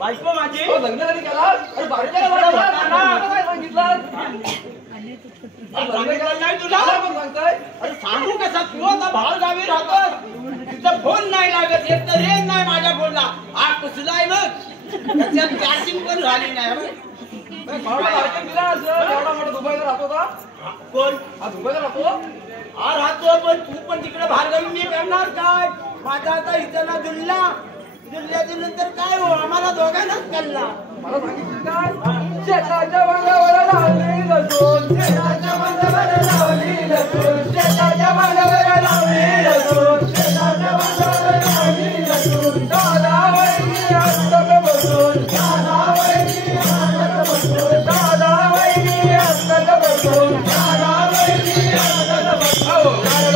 बायको माझी लग्न कधी केला? अरे बायकोला काय सांगितलं? नाही तुला सांगताय? अरे सांगू कसा तू आता बाहेर गावी राहतोस तिचा फोन नाही लागत एक तर रेंज नाही माझ्या फोनला आग कुसलाय मग त्याच्यात चार्जिंग पण झाली नाही एवढा मोठा दुबईला राहतो का? कोण हा दुबईला राहतो? हा राहतो पण तू पण तिकडे बाहेर गावी मी करणार काय माझा आता इथला जिल्ह्याच्या नंतर काय हो आम्हाला दोघांनाच कळला मला सांगितलं काय? शेताच्या बांधावर लावली लसूण, शेताच्या बांधावर लावली लसूण, शेताच्या बांधावर लावली लसूण, शेताच्या बांधावर लावली लसूण. दादा वहिनी हसत बसून, दादा वहिनी हसत बसून, दादा वहिनी हसत बसून, दादा वहिनी हसत बसून.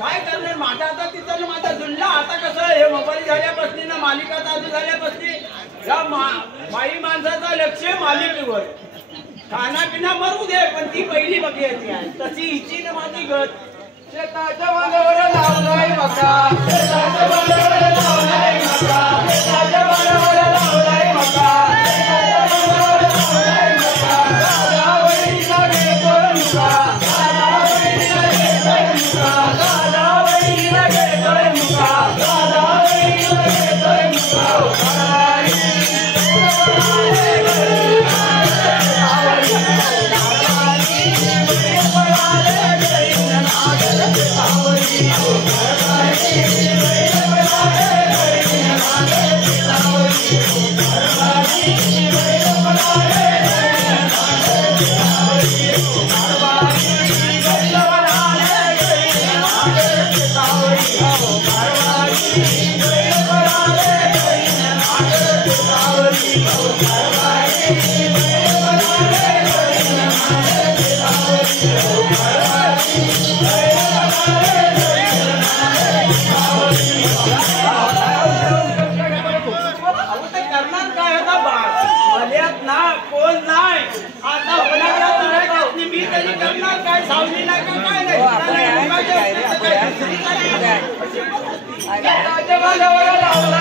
काय करणार माझा आता तिथं माझा जुळला आता कसं हे मोबाईल झाल्यापासून ना मालिका चालू झाल्यापासून या बाई माणसाचं लक्ष मालिकेवर खानापिना मरू दे पण ती पहिली बघायची आहे तशी हिची ना माझी गत शेताच्या बांधावर लावलाय मका, शेताच्या बांधावर लावलाय मका, शेताच्या बांधावर लावलाय मका, शेताच्या बांधावर लावलाय मका. दादा वहिनीला घेतोय मुका, दादा वहिनीला घेतोय मुका, दादा वहिनीला घेतोय मुका, दादा वहिनीला घेतोय मुका. शेताच्या बांधावर लावलाय